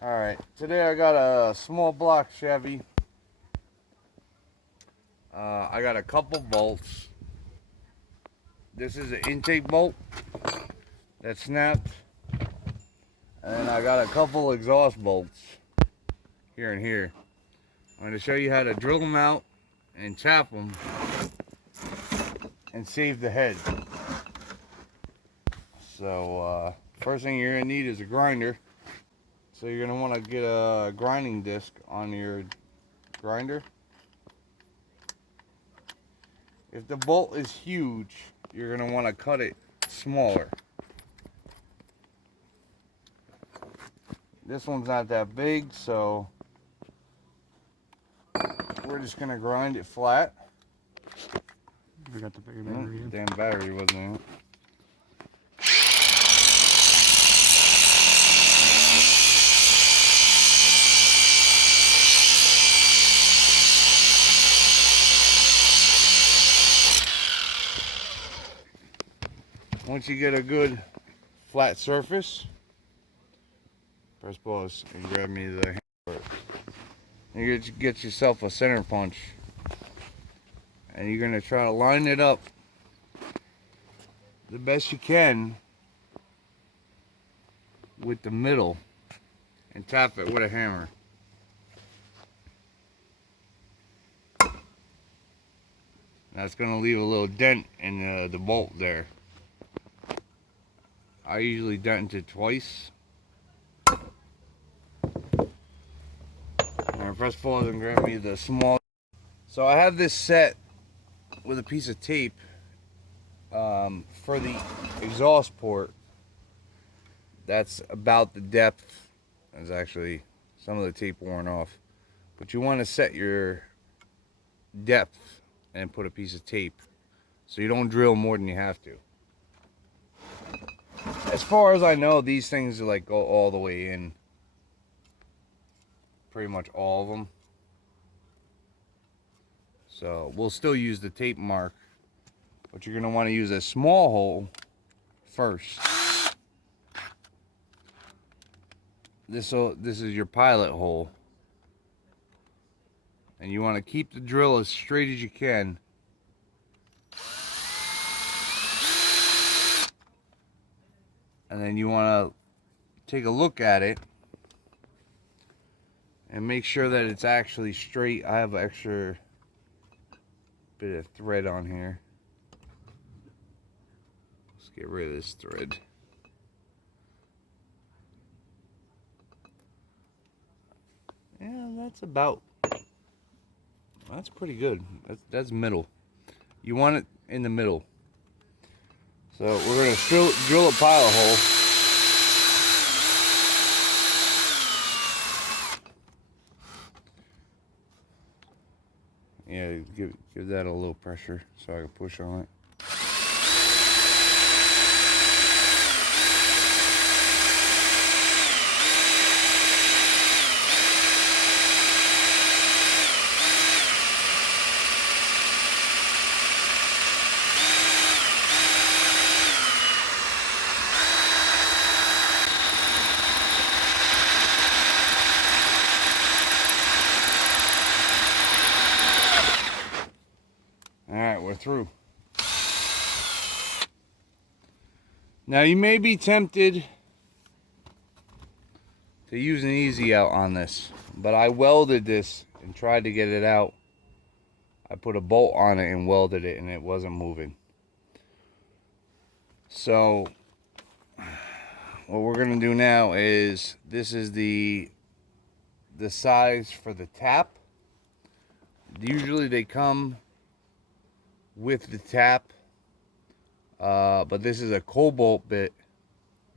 Alright, today I got a small block Chevy. I got a couple bolts. This is an intake bolt that snapped. And then I got a couple exhaust bolts here and here. I'm going to show you how to drill them out and tap them and save the head. So first thing you're going to need is a grinder. So you're going to want to get a grinding disc on your grinder. If the bolt is huge, you're going to want to cut it smaller. This one's not that big, so we're just going to grind it flat. I got the bigger battery. Damn battery wasn't in it. Once you get a good flat surface, press pause and grab me the hammer. You get yourself a center punch, and you're gonna try to line it up the best you can with the middle and tap it with a hammer. That's gonna leave a little dent in the bolt there. I usually dent it twice. And press pause and grab me the small. So I have this set with a piece of tape for the exhaust port. That's about the depth. There's actually some of the tape worn off. But you want to set your depth and put a piece of tape so you don't drill more than you have to. As far as I know, these things like go all the way in. Pretty much all of them. So we'll still use the tape mark, but you're going to want to use a small hole first. This is your pilot hole. And you want to keep the drill as straight as you can. And then you want to take a look at it and make sure that it's actually straight. I have an extra bit of thread on here. Let's get rid of this thread. Yeah, that's pretty good. That's middle. You want it in the middle. So we're going to drill a pilot hole. Yeah, give that a little pressure so I can push on it. Alright, we're through. Now you may be tempted to use an easy out on this, but I welded this and tried to get it out. I put a bolt on it and welded it and it wasn't moving. So what we're going to do now is, this is the size for the tap. Usually they come with the tap, but this is a cobalt bit.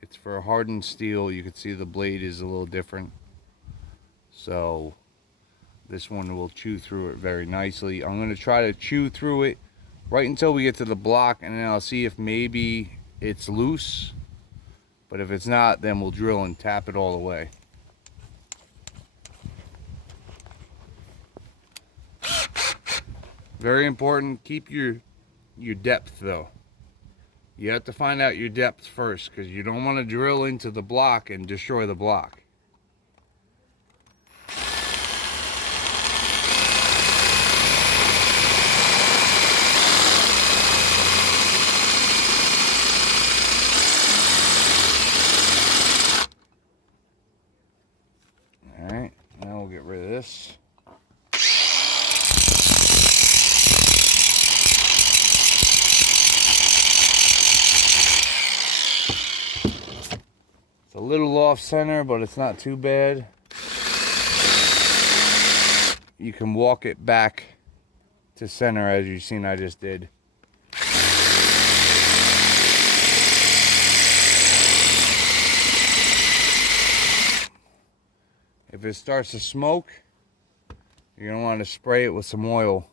It's for hardened steel. You can see the blade is a little different, so this one will chew through it very nicely. I'm going to try to chew through it right until we get to the block, and then I'll see if maybe it's loose, but if it's not, then we'll drill and tap it all the way. Very important, keep your depth though. You have to find out your depth first, because you don't want to drill into the block and destroy the block. little off center, but it's not too bad. You can walk it back to center as you've seen I just did. If it starts to smoke, you're going to want to spray it with some oil.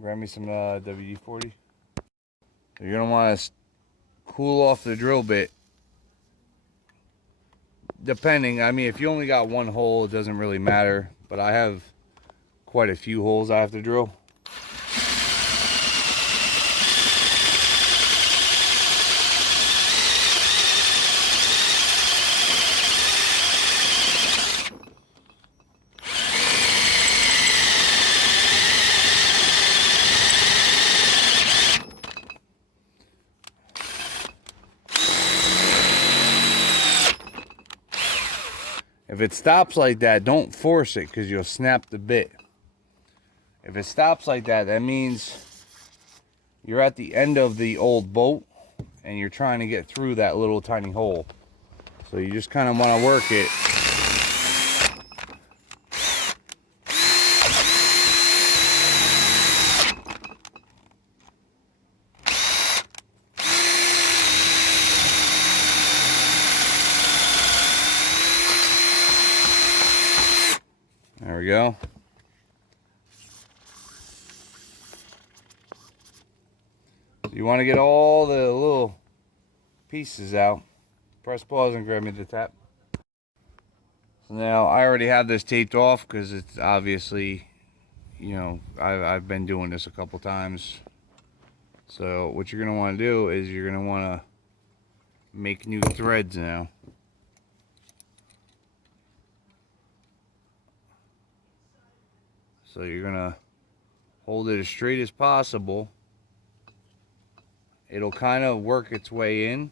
Grab me some WD-40. You're going to want to cool off the drill bit. Depending, I mean, if you only got one hole, it doesn't really matter. But I have quite a few holes I have to drill. If it stops like that, don't force it because you'll snap the bit. If it stops like that, that means you're at the end of the old bolt and you're trying to get through that little tiny hole. So you just kind of want to work it. There we go. So you want to get all the little pieces out. Press pause and grab me the tap. So now I already have this taped off because it's obviously, you know, I've been doing this a couple times. So what you're going to want to do is you're going to want to make new threads now. So you're gonna hold it as straight as possible. It'll kind of work its way in.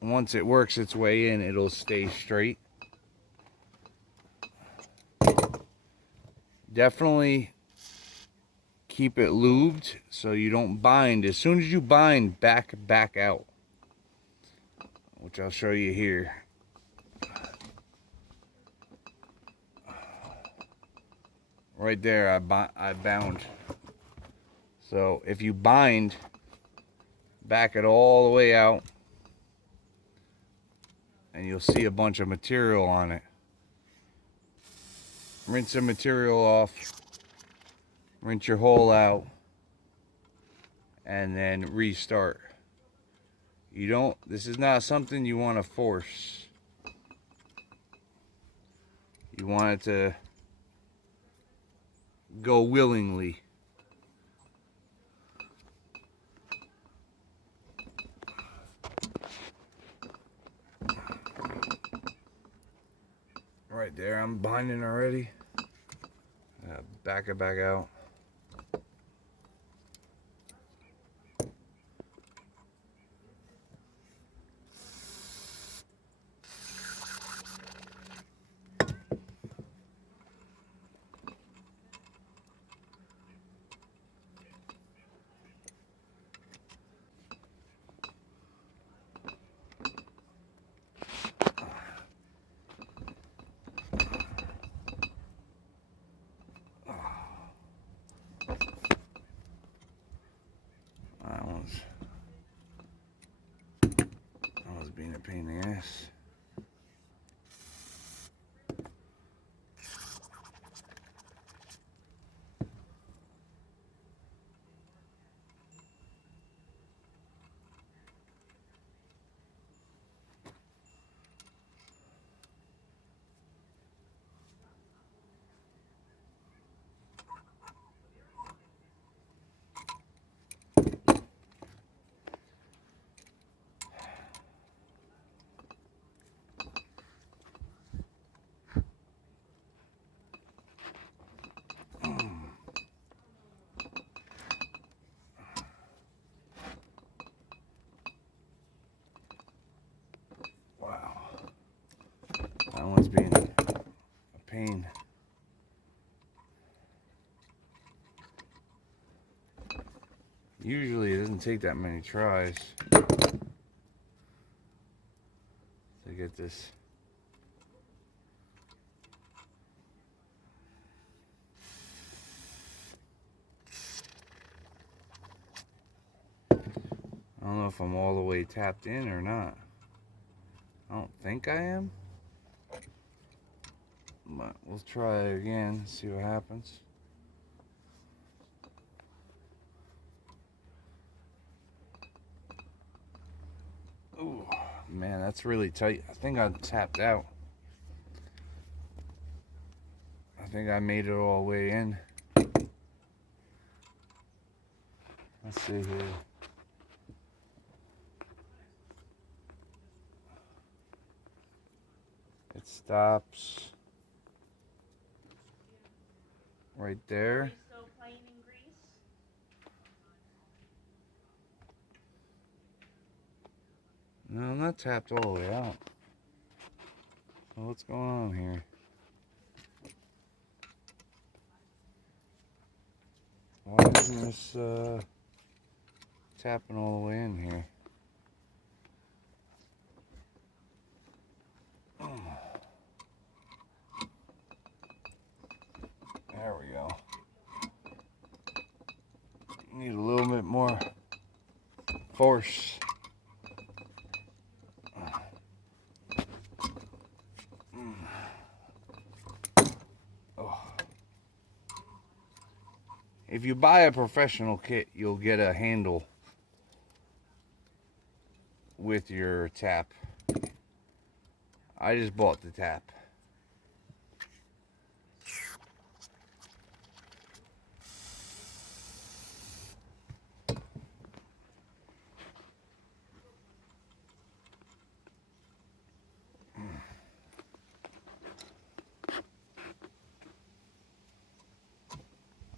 Once it works its way in, it'll stay straight. Definitely keep it lubed so you don't bind. As soon as you bind, back out. Which I'll show you here. Right there, I bound. So if you bind, back it all the way out, and you'll see a bunch of material on it. Rinse the material off, rinse your hole out, and then restart. This is not something you want to force. You want it to go willingly. Right there, I'm binding already. Back it back out. That was being a pain in the ass. Wow. That one's being a pain. Usually doesn't take that many tries to get this. I don't know if I'm all the way tapped in or not. I don't think I am. But we'll try it again, see what happens. Ooh, man, that's really tight. I think I tapped out. I think I made it all the way in. Let's see here. It stops right there. Still playing in Greece? No, I'm not tapped all the way out. So what's going on here? Why isn't this tapping all the way in here? There we go. Need a little bit more force. If you buy a professional kit, you'll get a handle with your tap. I just bought the tap.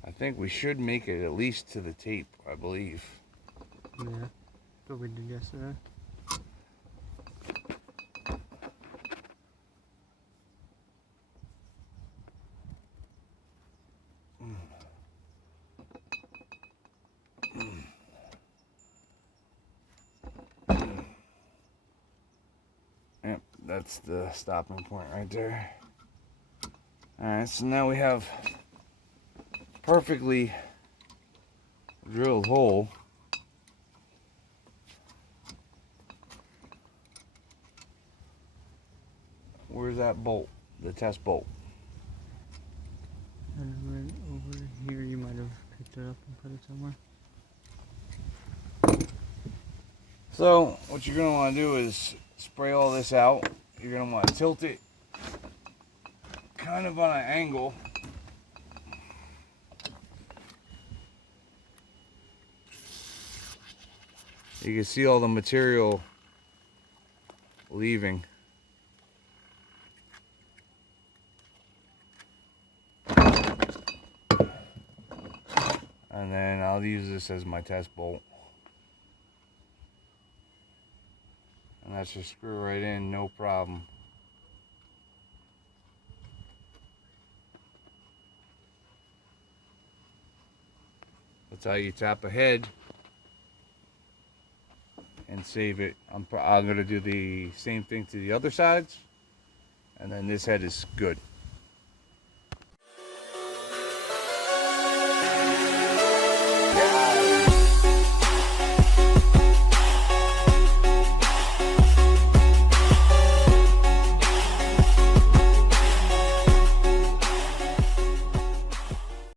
I think we should make it at least to the tape, I believe. Yeah. That's what we did yesterday. Yep, that's the stopping point right there. Alright, so now we have perfectly drilled hole. Where's that bolt? The test bolt. And right over here, you might have picked it up and put it somewhere. So what you're going to want to do is spray all this out. You're going to want to tilt it kind of on an angle. You can see all the material leaving. And then I'll use this as my test bolt. And that's just screw right in, no problem. That's how you tap ahead and save it. I'm going to do the same thing to the other sides. And then this head is good.